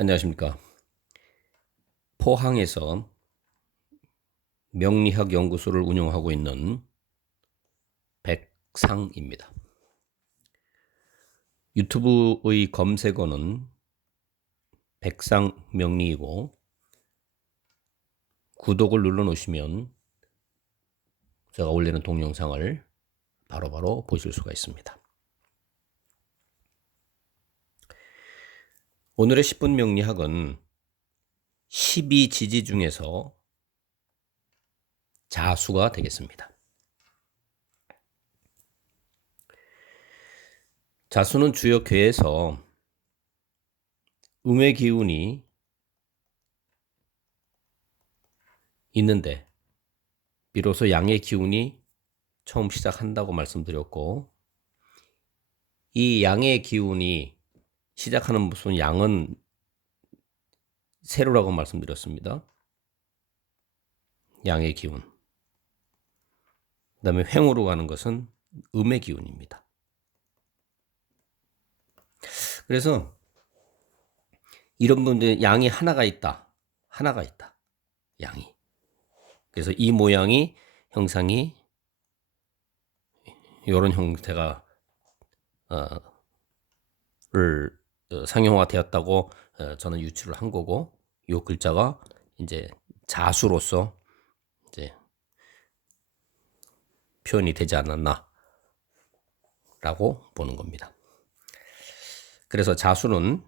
안녕하십니까. 포항에서 명리학 연구소를 운영하고 있는 백상입니다. 유튜브의 검색어는 백상명리이고 구독을 눌러 놓으시면 제가 올리는 동영상을 바로바로 보실 수가 있습니다. 오늘의 10분 명리학은 12지지 중에서 자수가 되겠습니다. 자수는 주요 궤에서 음의 기운이 있는데 비로소 양의 기운이 처음 시작한다고 말씀드렸고, 이 양의 기운이 시작하는 무슨 양은 세로라고 말씀드렸습니다. 양의 기운. 그 다음에 횡으로 가는 것은 음의 기운입니다. 그래서 이런 분들 양이 하나가 있다. 양이. 그래서 이 모양이 형상이 이런 형태가 상용화 되었다고 저는 유추를 한 거고, 이 글자가 이제 자수로서 이제 표현이 되지 않았나라고 보는 겁니다. 그래서 자수는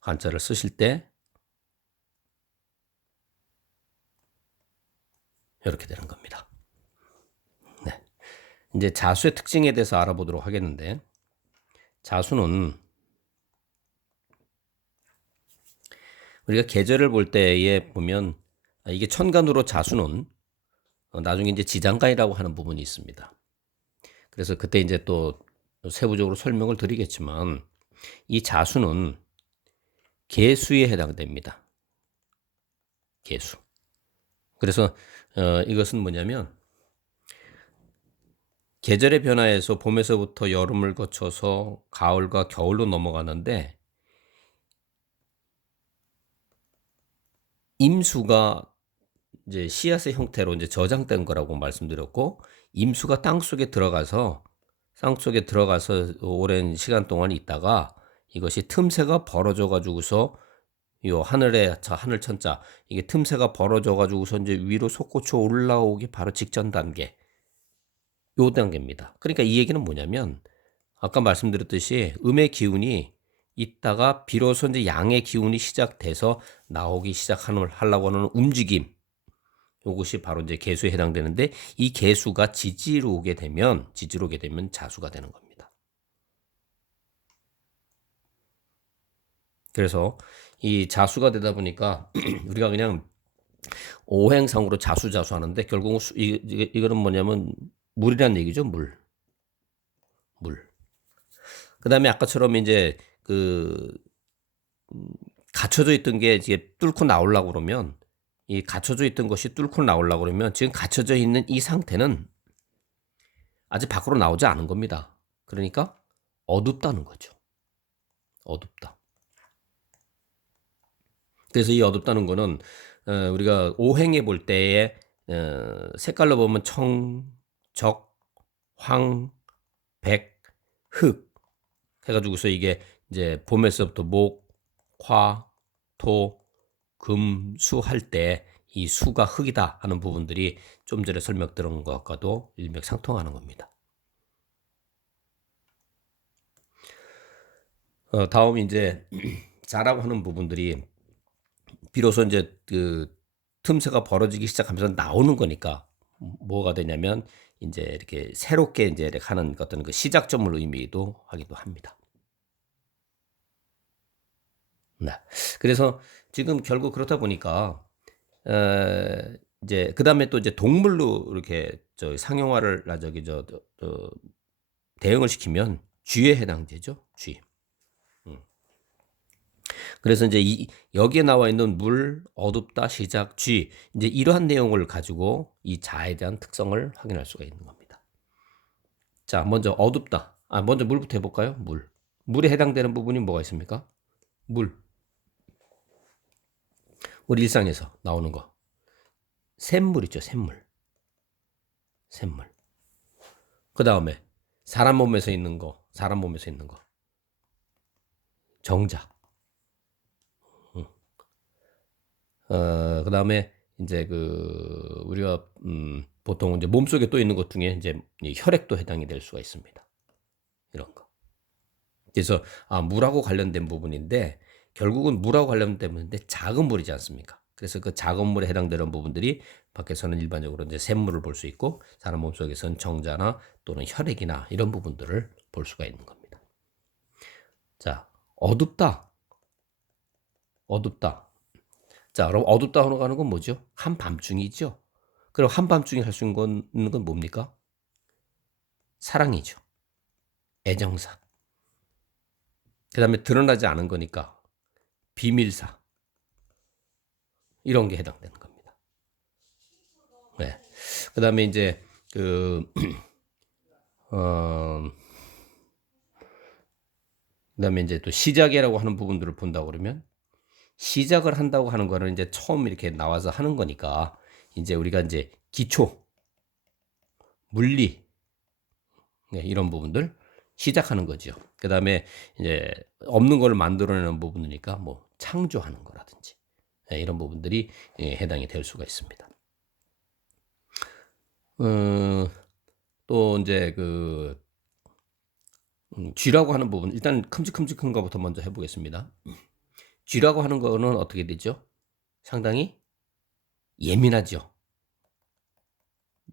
한자를 쓰실 때 이렇게 되는 겁니다. 네. 이제 자수의 특징에 대해서 알아보도록 하겠는데, 자수는 우리가 계절을 볼 때에 보면 이게 천간으로 자수는 나중에 이제 지장간이라고 하는 부분이 있습니다. 그래서 그때 이제 또 세부적으로 설명을 드리겠지만, 이 자수는 계수에 해당됩니다. 계수. 그래서 이것은 뭐냐면 계절의 변화에서 봄에서부터 여름을 거쳐서 가을과 겨울로 넘어가는데, 임수가 이제 씨앗의 형태로 이제 저장된 거라고 말씀드렸고, 임수가 땅 속에 들어가서 오랜 시간 동안 있다가 이것이 틈새가 벌어져 가지고서 요 하늘 천자, 이게 틈새가 벌어져 가지고서 이제 위로 솟구쳐 올라오기 바로 직전 단계, 요 단계입니다. 그러니까 이 얘기는 뭐냐면 아까 말씀드렸듯이 음의 기운이 있다가 비로소 이제 양의 기운이 시작돼서 나오기 하려고 하는 움직임, 이것이 바로 이제 계수에 해당되는데, 이 계수가 지지로 오게 되면 자수가 되는 겁니다. 그래서 이 자수가 되다 보니까 우리가 그냥 오행상으로 자수 하는데, 결국은 이거는 뭐냐면 물이란 얘기죠. 물. 그 다음에 아까처럼 이제 갇혀져 있던 게 이제 뚫고 나오려고 그러면, 이 갇혀져 있던 것이 뚫고 나오려고 그러면 지금 갇혀져 있는 이 상태는 아직 밖으로 나오지 않은 겁니다. 그러니까 어둡다는 거죠. 어둡다. 그래서 이 어둡다는 거는 우리가 오행해 볼 때에 색깔로 보면 청, 적, 황, 백, 흑 해가지고서 이게 이제 봄에서부터 목, 화, 토, 금, 수 할 때 이 수가 흑이다 하는 부분들이 좀 전에 설명드린 것과도 일맥상통하는 겁니다. 다음 이제 자라고 하는 부분들이 비로소 이제 틈새가 벌어지기 시작하면서 나오는 거니까 뭐가 되냐면 이제 이렇게 새롭게 이제 이렇게 하는 어떤 그 시작점을 의미도 하기도 합니다. 네. 그래서 지금 결국 그렇다 보니까 이제 그다음에 또 이제 동물로 이렇게 상용화를 대응을 시키면 쥐에 해당되죠. 쥐. 그래서 이제 여기에 나와 있는 물, 어둡다, 시작, 쥐, 이제 이러한 내용을 가지고 이 자에 대한 특성을 확인할 수가 있는 겁니다. 자, 먼저 어둡다. 먼저 물부터 해볼까요? 물. 물에 해당되는 부분이 뭐가 있습니까? 물. 우리 일상에서 나오는 거. 샘물 있죠, 샘물. 샘물. 그 다음에 사람 몸에서 있는 거. 사람 몸에서 있는 거. 정자. 그 다음에 이제 우리가 보통 이제 몸속에 또 있는 것 중에 이제 혈액도 해당이 될 수가 있습니다. 이런 거. 그래서 물하고 관련된 부분인데 결국은 물하고 관련된 부분인데 작은 물이지 않습니까? 그래서 그 작은 물에 해당되는 부분들이 밖에서는 일반적으로 이제 샘물을 볼 수 있고 사람 몸속에서는 정자나 또는 혈액이나 이런 부분들을 볼 수가 있는 겁니다. 자, 어둡다. 어둡다. 자, 그럼 어둡다 하는 건 뭐죠? 한밤중이죠. 그럼 한밤중에 할 수 있는 건 뭡니까? 사랑이죠. 애정사. 그 다음에 드러나지 않은 거니까 비밀사. 이런 게 해당되는 겁니다. 네. 그 다음에 이제 그다음에 이제 또 시작이라고 하는 부분들을 본다 그러면 시작을 한다고 하는 거는 이제 처음 이렇게 나와서 하는 거니까 이제 우리가 이제 기초, 물리 네, 이런 부분들 시작하는 거죠. 그다음에 이제 없는 걸 만들어내는 부분이니까 뭐 창조하는 거라든지 네, 이런 부분들이 해당이 될 수가 있습니다. 또 이제 쥐라고 하는 부분 일단 큼직큼직한 것부터 먼저 해보겠습니다. 쥐라고 하는 거는 어떻게 되죠? 상당히 예민하죠.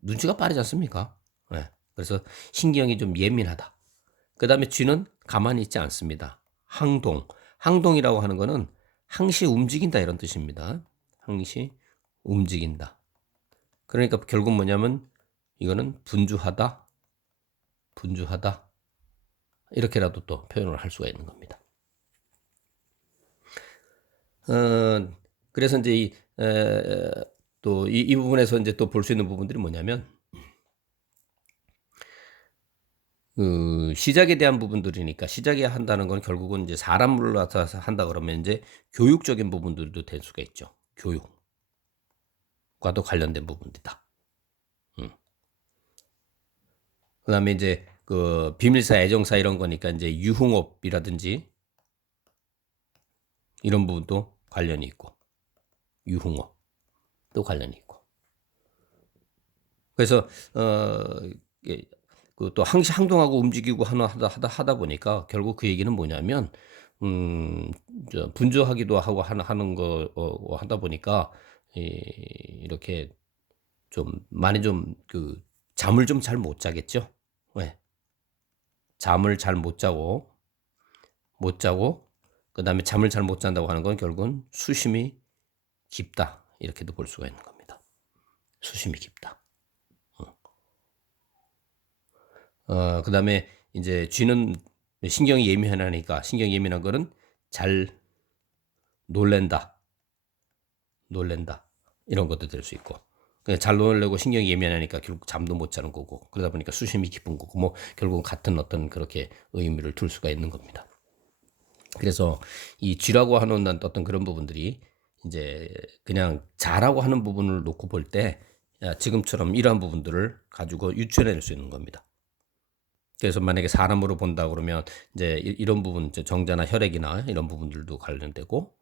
눈치가 빠르지 않습니까? 네. 그래서 신경이 좀 예민하다. 그 다음에 쥐는 가만히 있지 않습니다. 항동. 항동이라고 하는 거는 항시 움직인다 이런 뜻입니다. 항시 움직인다. 그러니까 결국 뭐냐면 이거는 분주하다. 분주하다. 이렇게라도 또 표현을 할 수가 있는 겁니다. 그래서 이제 또 이 부분에서 이제 또 볼 수 있는 부분들이 뭐냐면 시작에 대한 부분들이니까 시작이 한다는 건 결국은 이제 사람을 나타나서 한다 그러면 이제 교육적인 부분들도 될 수가 있죠. 교육과도 관련된 부분이다. 그다음에 이제 비밀사, 애정사 이런 거니까 이제 유흥업이라든지 이런 부분도 관련이 있고 유흥업도 관련이 있고. 그래서 또 항시 항동하고 움직이고 하다 보니까 결국 그 얘기는 뭐냐면 분주하기도 하고 하는 거 하다 보니까 이렇게 좀 많이 좀 잠을 좀 잘 못 자겠죠. 왜? 잠을 잘 못 자고 그다음에 잠을 잘 못 잔다고 하는 건 결국은 수심이 깊다 이렇게도 볼 수가 있는 겁니다. 수심이 깊다. 그다음에 이제 쥐는 신경이 예민하니까 신경이 예민한 거는 잘 놀랜다 이런 것도 될 수 있고 잘 놀래고 신경이 예민하니까 결국 잠도 못 자는 거고 그러다 보니까 수심이 깊은 거고 뭐 결국은 같은 어떤 그렇게 의미를 둘 수가 있는 겁니다. 그래서 이 쥐라고 하는 어떤 그런 부분들이 이제 그냥 자라고 하는 부분을 놓고 볼 때 지금처럼 이러한 부분들을 가지고 유추해낼 수 있는 겁니다. 그래서 만약에 사람으로 본다 그러면 이제 이런 부분, 정자나 혈액이나 이런 부분들도 관련되고,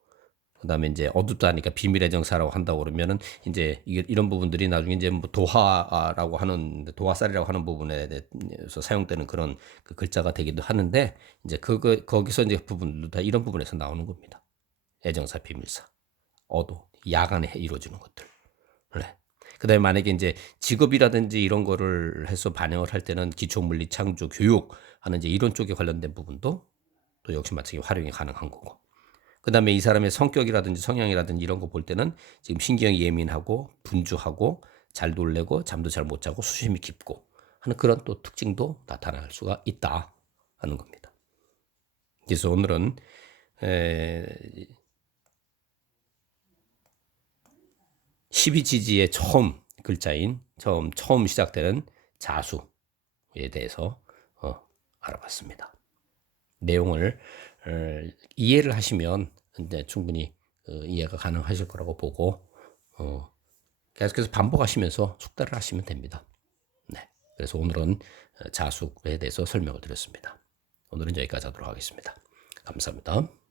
그다음에 이제 어둡다니까 비밀의 정사라고 한다고 그러면은 이제 이런 부분들이 나중에 이제 뭐 도화라고 하는 도화살이라고 하는 부분에 대해서 사용되는 그런 그 글자가 되기도 하는데 이제 거기서 이제 부분들도 다 이런 부분에서 나오는 겁니다. 애정사, 비밀사, 어도, 야간에 이루어지는 것들. 네. 그다음에 만약에 이제 직업이라든지 이런 거를 해서 반영을 할 때는 기초 물리 창조 교육 하는 이제 이런 쪽에 관련된 부분도 또 역시 마찬가지 활용이 가능한 거고. 그다음에 이 사람의 성격이라든지 성향이라든지 이런 거 볼 때는 지금 신경이 예민하고 분주하고 잘 놀래고 잠도 잘 못 자고 수심이 깊고 하는 그런 또 특징도 나타날 수가 있다 하는 겁니다. 그래서 오늘은 12지지의 처음 글자인 처음 시작되는 자수에 대해서 알아봤습니다. 내용을 이해를 하시면 이제 충분히 이해가 가능하실 거라고 보고 계속해서 반복하시면서 숙달을 하시면 됩니다. 네. 그래서 오늘은 자숙에 대해서 설명을 드렸습니다. 오늘은 여기까지 하도록 하겠습니다. 감사합니다.